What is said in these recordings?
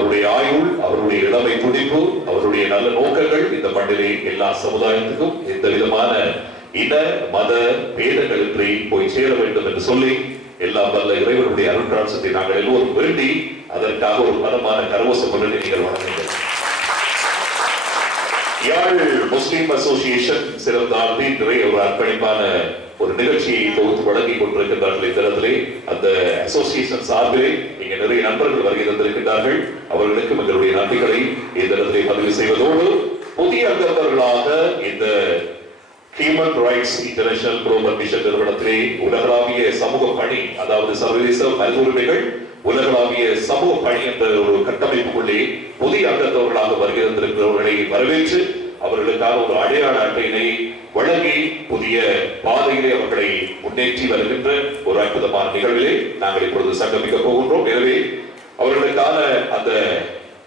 அவருடைய ஆயுள், அவருடைய இளமை துடிப்பு, அவருடைய நல்ல நோக்கங்கள் இந்த மண்ணிலே எல்லா சமுதாயத்துக்கும் எந்த விதமான இன மத பேதங்களின்றி போய் சேர வேண்டும் என்று சொல்லி எல்லாம் வல்ல இறைவனுடைய அருட்ராட்சத்தை நாங்கள் எல்லோரும் வேண்டி அதற்காக ஒரு பலமான கரகோஷம் கொண்டு நீங்கள் வழங்குங்கள். யாழ் முஸ்லிம் அசோசியேஷன் சிறந்தாழ்த்தி நிறைய ஒரு அர்ப்பணிப்பான ஒரு நிகழ்ச்சியை தொகுத்து வழங்கிக் கொண்டிருக்கின்றார்கள். இத்தலத்திலே அந்த அசோசியேஷன் சார்பிலே நீங்க நிறைய நண்பர்கள் வருகை தந்திருக்கின்றார்கள். அவர்களுக்கும் எங்களுடைய நன்றிகளை இந்த இடத்திலே பதிவு செய்வதோடு புதிய அங்கத்தவர்களாக இந்த human rights international global mission நிறுவனத்திலே உலகளாவிய சமூக பணி, அதாவது சர்வதேச மனித உரிமைகள் உலகளாவிய சமூக பணி என்ற ஒரு கட்டமைப்புக்குள்ளே புதிய அங்கத்தவர்களாக வருகை தந்திருக்கிறவர்களை வரவேற்று அவர்களுக்காக ஒரு அடையாள அட்டையினை வழங்கி புதிய பாதையிலே அவர்களை முன்னேற்றி வருகின்ற ஒரு அற்புதமான நிகழ்விலே நாங்கள் இப்பொழுது சங்கமிக்க போகின்றோம். எனவே அவர்களுக்கான அந்த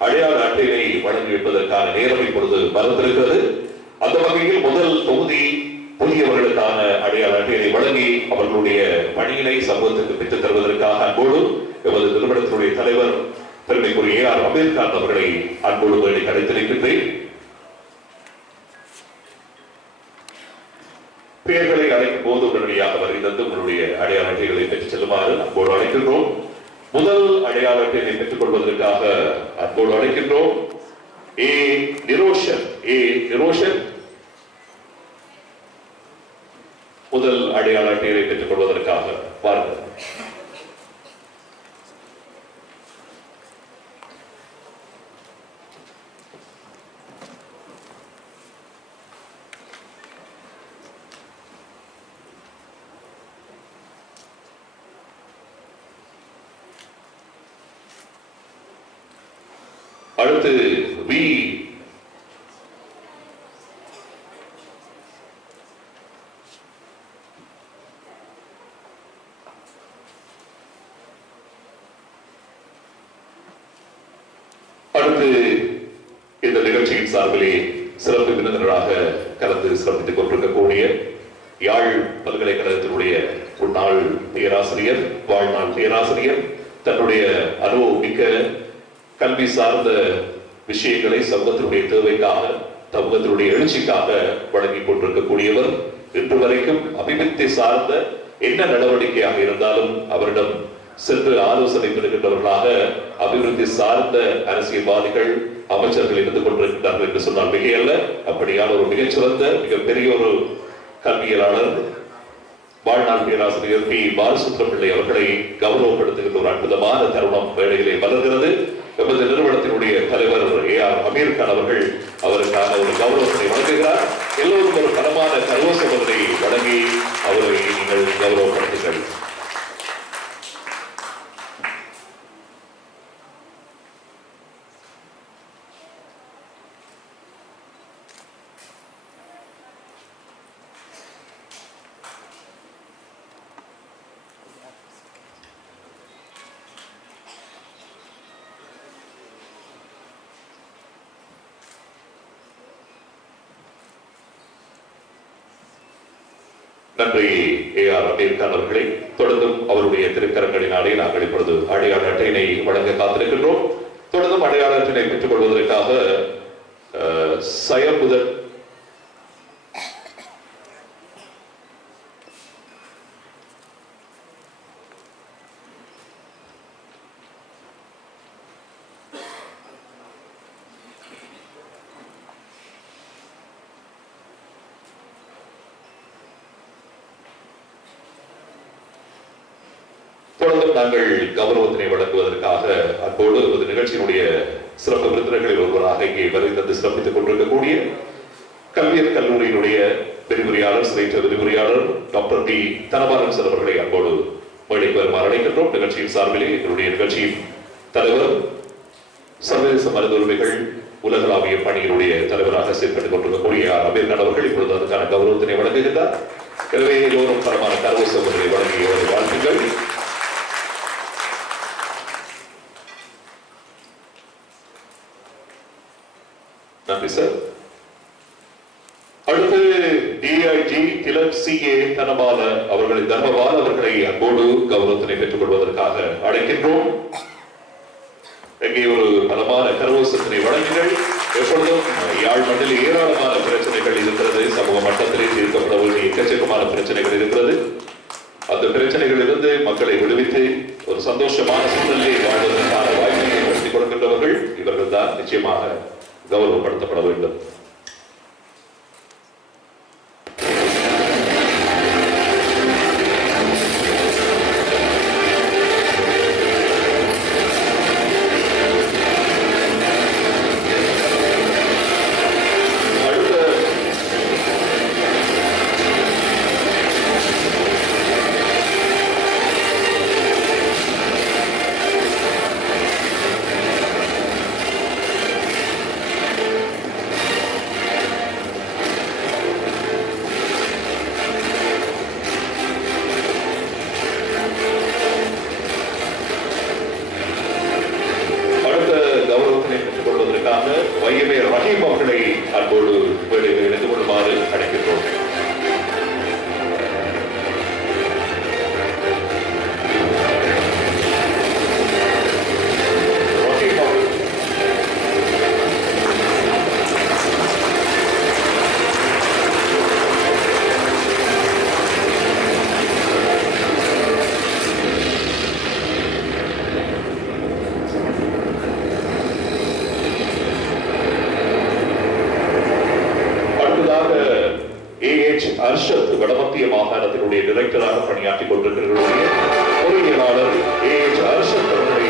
அடையாள அட்டையினை வழங்கி வைப்பதற்கான நேரம் இப்பொழுது மறந்திருக்கிறது. அந்த வகையில் முதல் தொகுதி புதியவர்களுக்கான அடையாள அட்டையை வழங்கி அவர்களுடைய பணியினை சமூகத்திற்கு பெற்றுத் தருவதற்காக அன்போடு எமது நிறுவனத்தினுடைய தலைவர் பெருமைக்குரிய ஏஆர் அமீர்கான் அவர்களை அன்போடு வேண்டி அழைத்திருக்கின்றேன். பெயர்களை அழைக்கும் போது உடனடியாக வருகை தந்து உங்களுடைய அடையாள அட்டைகளை பெற்றுச் செல்லுமாறு அன்போடு அழைக்கின்றோம். முதல் அடையாள அட்டையை பெற்றுக் கொள்வதற்காக அன்போடு அழைக்கின்றோம். நிரோஷன் முதல் அடையாள அட்டையை பெற்றுக் கொள்வதற்காக வாருங்கள். அடுத்து வி அடுத்து இந்த நிகழ்ச்சியின் சார்பிலே சிறப்பு விருந்தினராக கலந்து சிறப்பித்துக் கொண்டிருக்கக்கூடிய யாழ் பல்கலைக்கழகத்தினுடைய முன்னாள் பேராசிரியர், வாழ்நாள் பேராசிரியர், தன்னுடைய அனுபவமிக்க கல்வி சார்ந்த விஷயங்களை சமூகத்தினுடைய தேவைக்காக, சமூகத்தினுடைய எழுச்சிக்காக வழங்கிக் கொண்டிருக்கக்கூடியவர். இன்று வரைக்கும் அபிவிருத்தி சார்ந்த என்ன நடவடிக்கையாக இருந்தாலும் அவரிடம் சென்று ஆலோசனை பெறுகின்றவர்களாக அபிவிருத்தி சார்ந்த அரசியல்வாதிகள், அமைச்சர்கள் இருந்து கொண்டிருக்கிறார்கள் என்று சொன்னால் மிகையல்ல. அப்படியான ஒரு மிகச்சிறந்த மிகப்பெரிய ஒரு கல்வியலாளர், வாழ்நாள் பேராசிரியர் பி பாலசுப்ரமணிய அவர்களை கௌரவப்படுத்துகின்ற ஒரு அற்புதமான தருணம் வேளையிலே வளர்கிறது. எமது நிறுவனத்தினுடைய தலைவர் ஏஆர் அமீர்கான் அவர்கள் அவருக்கான ஒரு கௌரவத்தை வழங்குகிறார். எல்லோரும் ஒரு பலமான கரோசமத்தை வழங்கி அவரை நீங்கள் கௌரவப்படுத்துங்கள். நன்றி ஏஆர் அமீர்கான் அவர்களை. தொடர்ந்தும் அவருடைய திருக்கரங்களினாலே நாங்கள் இப்பொழுது அடையாள அட்டையினை வழங்க காத்திருக்கின்றோம். தொடர்ந்தும் அடையாள அட்டையினை பெற்றுக் கொள்வதற்காக சயம்புதன் நாங்கள் கௌரவத்தினை வழங்குவதற்காக அன்போடு இந்த நிகழ்ச்சியினுடைய சிறப்பு விருந்தினர்களில் ஒருவராக இங்கே வருகை தந்து சிறப்பித்துக் கொண்டிருக்கக்கூடிய கல்வியற் கல்லூரியினுடைய விரிவுரையாளர், சிரேஷ்ட விரிவுரையாளர் டாக்டர் டி தனபாலன் சார் அவர்களை அன்போடு மேடைக்கு வருமாறு அழைக்கின்றோம். நிகழ்ச்சியின் சார்பிலே எங்களுடைய நிகழ்ச்சியின் தலைவர், சர்வதேச மனித உரிமைகள் உலகளாவிய பணியினுடைய தலைவராக செயல்பட்டுக் கொண்டிருக்கக்கூடிய அமீர்கான் அவர்கள் இப்பொழுது அதற்கான கௌரவத்தினை வழங்குகின்றார். எனவே எல்லோரும் பரமான கரகோஷங்களை வழங்கிய வாழ்த்துக்கள். நன்றி சார். அடுத்து டிஐஜி திலக் சி.ஏ. தனபால அவர்களை தர்மபால் அவர்களை அன்போடு கௌரவத்தினை பெற்றுக் கொள்வதற்காக அழைக்கின்றோம். இங்கே ஒரு பலமான கரவோசத்தினை வழங்குங்கள். எப்பொழுதும் யாழ் மண்ணில் ஏராளமான பிரச்சனைகள் இருக்கிறது. சமூக மட்டத்திலே தீர்க்கப்பட வேண்டிய எக்கச்சக்கமான பிரச்சனைகள் இருக்கிறது. அந்த பிரச்சனைகளிலிருந்து மக்களை விடுவித்து ஒரு சந்தோஷமான சூழ்நிலையை வாழ்வதற்கான வாய்ப்பை ஏற்படுத்தி கொடுக்கின்றவர்கள் இவர்கள் தான் நிச்சயமாக கௌரவப்படுத்தப்பட வேண்டும். அர்ஷத் வடமத்திய மாகாணத்தினுடைய டைரக்டராக பணியாற்றிக் கொண்டிருக்கிறார். பொறியியலாளர் அர்ஷத் அவர்களை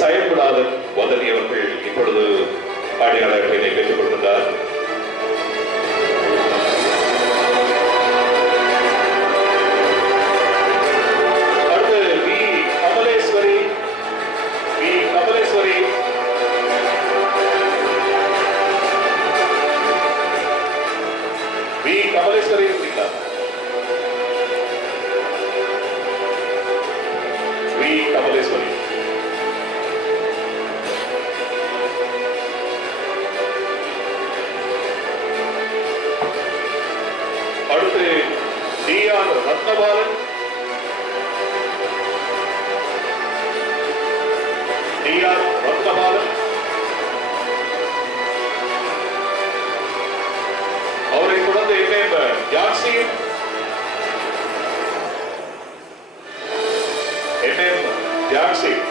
சயம்புநாதன் வதனி அவர்கள் இப்பொழுது பாடியாளர்களை பெற்றுக் கொள்கின்றார். அடுத்து வி கமலேஸ்வரி இருக்கிறார். வி கமலேஸ்வரி ரத்னபாலன் அவரை தொடர்ந்து ஜாக்சின் ஜாக்சின்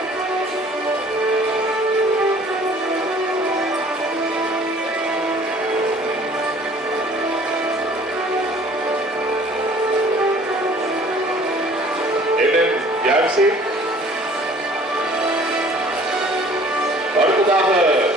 அடுத்ததாக